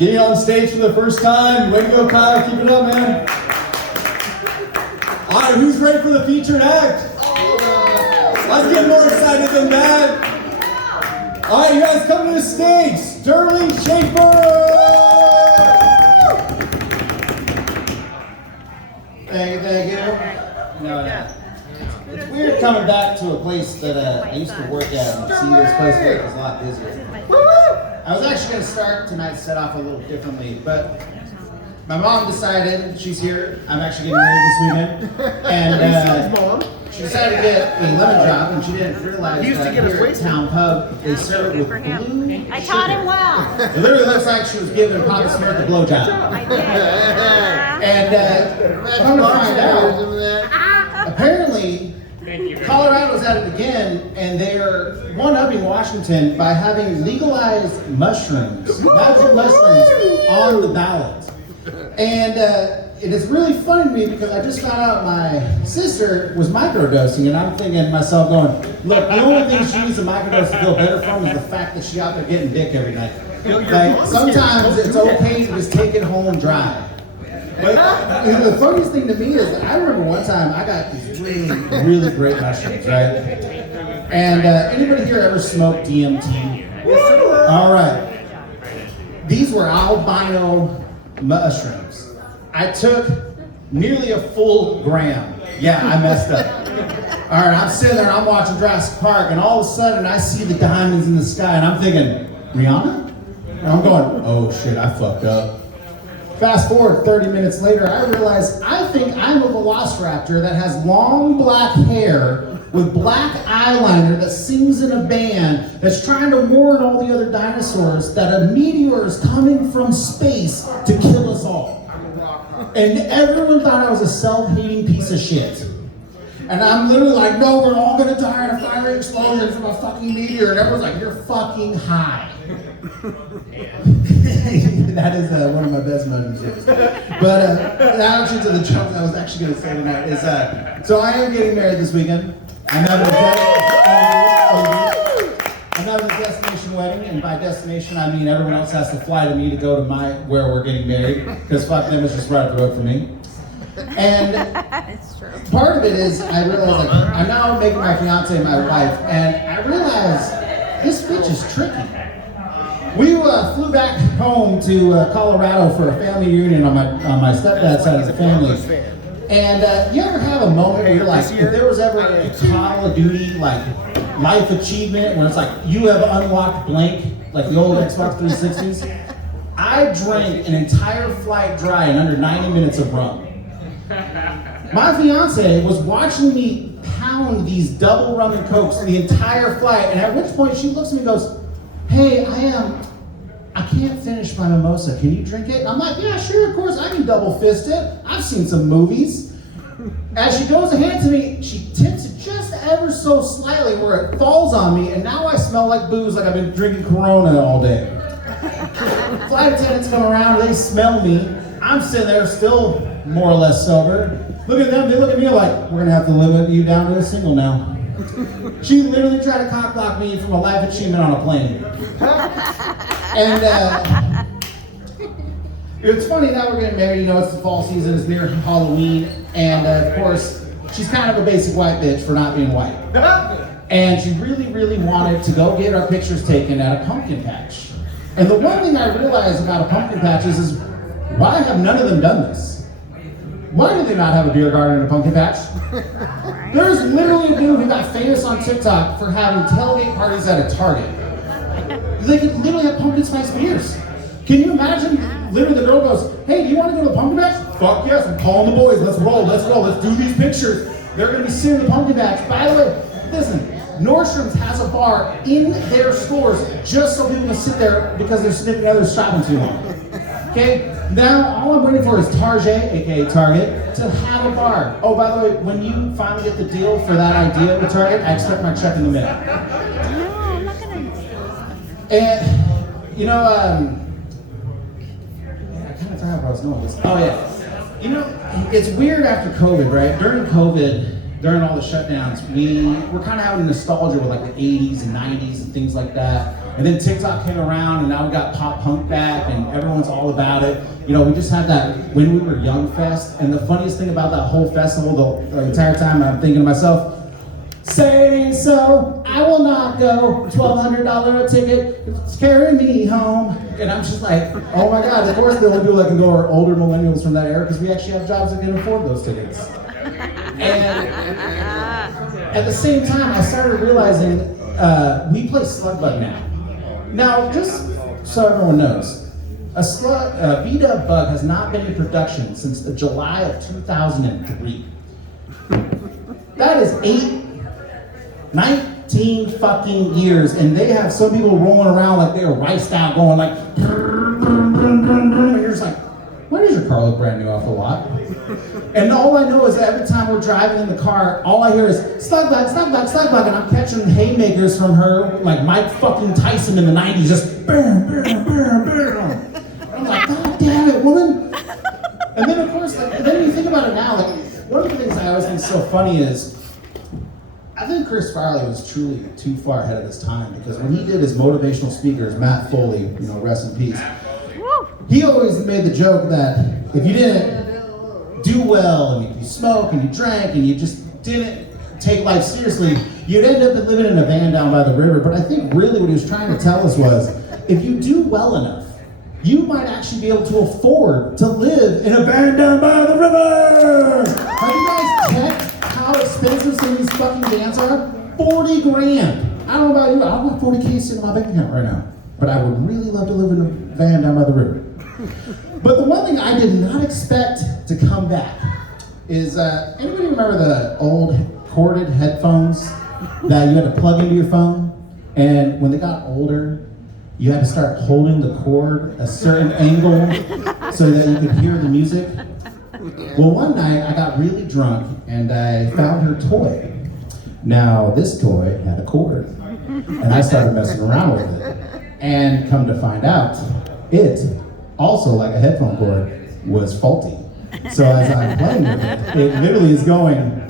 Getting on stage for the first time. Way to go, Kyle. Keep it up, man. All right, who's ready for the featured act? Let's get more excited than that. All right, you guys come to the stage. Sterling Schaefer. Thank you. No. It's weird coming back to a place that I used to work at and see this place where it was a lot busier. I was actually going to start tonight's set off a little differently, but my mom decided, she's here, I'm actually getting married this weekend, and she decided to get a lemon drop, and she didn't realize that here at Town Pub, they serve it with blue I taught him well. It literally looks like she was giving Papa Smurf a blowjob. I did. And come to find out, apparently, Colorado's at it again, and they're one-upping Washington by having legalized mushrooms, magic mushrooms, on the ballot. And it is really funny to me because I just found out my sister was microdosing, and I'm thinking to myself going, look, the only thing she needs a microdose to feel better from is the fact that she's out there getting dick every night. Like, sometimes it's okay to just take it home dry. But the funniest thing to me is I remember one time I got these really great mushrooms, right? And anybody here ever smoked DMT? All right. These were albino mushrooms. I took nearly a full gram. Yeah, I messed up. All right, I'm sitting there, I'm watching Jurassic Park, and all of a sudden I see the diamonds in the sky, and I'm thinking, Rihanna? And I'm going, oh shit, I fucked up. Fast forward 30 minutes later, I realize I think I'm a velociraptor that has long black hair with black eyeliner that sings in a band that's trying to warn all the other dinosaurs that a meteor is coming from space to kill us all. And everyone thought I was a self-hating piece of shit. And I'm literally like, no, we're all gonna die in a fiery explosion from a fucking meteor. And everyone's like, you're fucking high. That is one of my best moments. But actually to the joke I was actually going to say tonight is, so I am getting married this weekend. I'm having a destination wedding, and by destination I mean everyone else has to fly to me to go to where we're getting married, because fuck them, it's just right up the road for me. And part of it is I realize like I'm now making my fiance my wife, and I realize this bitch is tricky. We flew back home to Colorado for a family reunion on my stepdad's side of the family. And you ever have a moment where you're like, if there was ever a Call of Duty like life achievement where it's like you have unlocked blank, like the old Xbox 360s? I drank an entire flight dry in under 90 minutes of rum. My fiance was watching me pound these double rum and cokes the entire flight, and at which point she looks at me and goes, hey, I can't finish my mimosa. Can you drink it? I'm like, yeah, sure, of course, I can double fist it. I've seen some movies. As she goes to hand it to me, she tips it just ever so slightly where it falls on me, and now I smell like booze, like I've been drinking Corona all day. Flight attendants come around, they smell me. I'm sitting there still more or less sober. Look at them, they look at me like, we're gonna have to limit you down to a single now. She literally tried to cock block me from a life achievement on a plane. And it's funny, now we're getting married, you know, it's the fall season, it's near Halloween, and of course, she's kind of a basic white bitch for not being white. And she really wanted to go get our pictures taken at a pumpkin patch. And the one thing I realized about a pumpkin patch is why have none of them done this? Why do they not have a beer garden and a pumpkin patch? There's literally a dude who got famous on TikTok for having tailgate parties at a Target. They could literally have pumpkin spice beers. Can you imagine? Literally the girl goes, hey, do you want to go to the pumpkin patch? Fuck yes, I'm calling the boys, let's roll, let's do these pictures. They're gonna be sitting in the pumpkin patch. By the way, listen, Nordstrom's has a bar in their stores just so people can sit there because they're sniffing others shopping too long. Okay, now all I'm waiting for is Target, aka Target, to have a bar. Oh, by the way, when you finally get the deal for that idea with Target, I expect my check in the mail. No, I'm not gonna. And, you know, I kind of forgot where I was going with this. Oh, yeah. You know, it's weird after COVID, right? During COVID, during all the shutdowns, we were kind of having nostalgia with like the 80s and 90s and things like that. And then TikTok came around, and now we got pop punk back, and everyone's all about it. You know, we just had that When We Were Young Fest, and the funniest thing about that whole festival, the entire time, I'm thinking to myself, say it ain't so, I will not go. $1,200 a ticket, carry me home. And I'm just like, oh my God, of course the only people that can go are older millennials from that era, because we actually have jobs that can afford those tickets. And at the same time, I started realizing we play Slug Bug now. Now, just so everyone knows, a V-Dub Bug has not been in production since July of 2003. That is 19 fucking years, and they have some people rolling around like they're riced out, going like, and you're just like, why does your car look brand new off the lot? And all I know is that every time we're driving in the car, all I hear is Slug Bug, Slug Bug, Slug Bug, and I'm catching haymakers from her like Mike fucking Tyson in the 90s, just bam, bam, bam, bam. I'm like, God damn it, woman. And then of course, like, then you think about it now, like, one of the things I always think is so funny is, I think Chris Farley was truly too far ahead of his time, because when he did his motivational speakers, Matt Foley, you know, rest in peace, he always made the joke that if you didn't do well, and if you smoked and you drank and you just didn't take life seriously, you'd end up living in a van down by the river. But I think really what he was trying to tell us was, if you do well enough, you might actually be able to afford to live in a van down by the river. Have you guys checked how expensive some of these fucking vans are? 40 grand. I don't know about you, I don't have 40K sitting in my bank account right now. But I would really love to live in a van down by the river. But the one thing I did not expect to come back is, anybody remember the old corded headphones that you had to plug into your phone? And when they got older, you had to start holding the cord a certain angle so that you could hear the music? Well, one night I got really drunk and I found her toy. Now, this toy had a cord, and I started messing around with it. And come to find out, it, also like a headphone cord, was faulty. So as I'm playing with it, it literally is going, and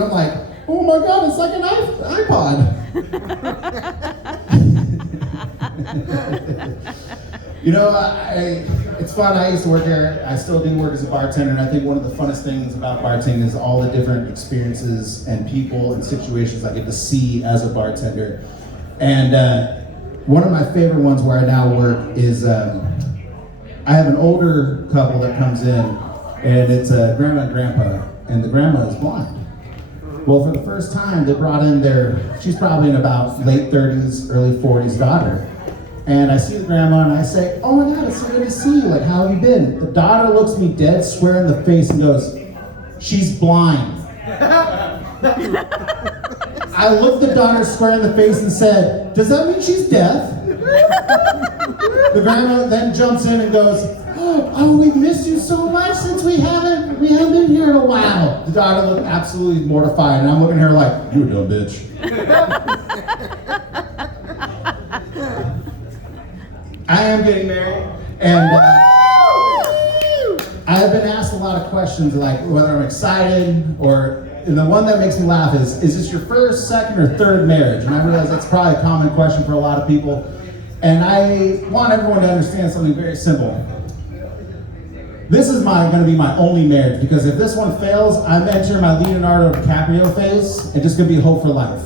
I'm like, oh my God, it's like an iPod. You know, it's fun. I used to work there. I still do work as a bartender, and I think one of the funnest things about bartending is all the different experiences and people and situations I get to see as a bartender. And one of my favorite ones where I now work is, I have an older couple that comes in, and it's a grandma and grandpa, and the grandma is blind. Well, for the first time, they brought in she's probably in about late 30s, early 40s daughter. And I see the grandma and I say, oh my God, it's so good to see you. Like, how have you been? The daughter looks me dead square in the face and goes, she's blind. I looked the daughter square in the face and said, does that mean she's deaf? The grandma then jumps in and goes, oh, we've missed you so much since we haven't been here in a while. The daughter looked absolutely mortified, and I'm looking at her like, you a dumb bitch. I am getting married, and I have been asked a lot of questions, like whether I'm excited, and the one that makes me laugh is this your first, second, or third marriage? And I realize that's probably a common question for a lot of people. And I want everyone to understand something very simple. This is going to be my only marriage, because if this one fails, I'm entering my Leonardo DiCaprio phase and just going to be hope for life.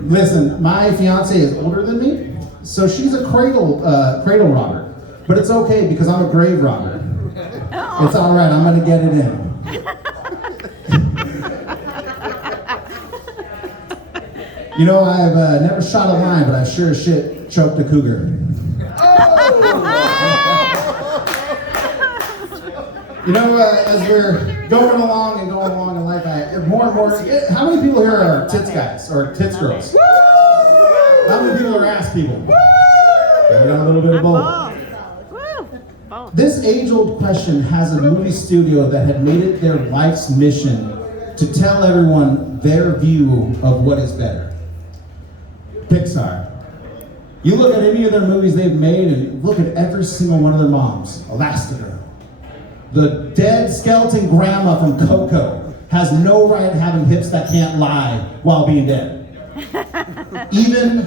Listen, my fiance is older than me, so she's a cradle robber. But it's okay, because I'm a grave robber. It's all right, I'm going to get it in. You know, I've never shot a lion, but I sure as shit choked a cougar. You know, as we're going along in life, more and more, how many people here are tits guys or tits girls? How many people are ass people? We got a little bit of both. This age-old question has a movie studio that had made it their life's mission to tell everyone their view of what is better. Pixar. You look at any of their movies they've made and look at every single one of their moms. Elastigirl. The dead skeleton grandma from Coco has no right having hips that can't lie while being dead. Even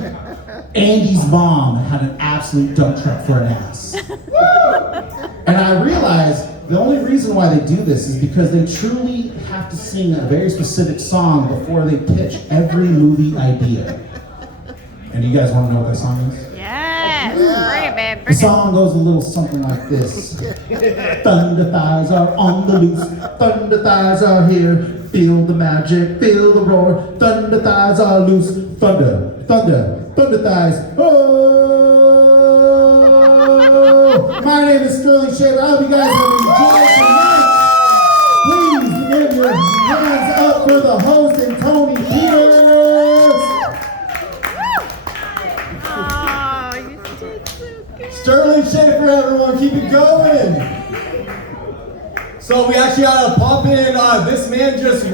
Andy's mom had an absolute dump truck for an ass. And I realized the only reason why they do this is because they truly have to sing a very specific song before they pitch every movie idea. And you guys want to know what that song is? Yes. Bring it, babe. The Bring it. song goes a little something like this. Thunder thighs are on the loose. Thunder thighs are here. Feel the magic, feel the roar. Thunder thighs are loose. Thunder, thunder, thunder thighs. Oh! My name is Sterling Shaver. I hope you guys have enjoyed tonight. Please give your hands up for the host and Tony Peters. Oh, you did so good. Sterling Schaefer, everyone, keep it going. So we actually had to pop in. This man just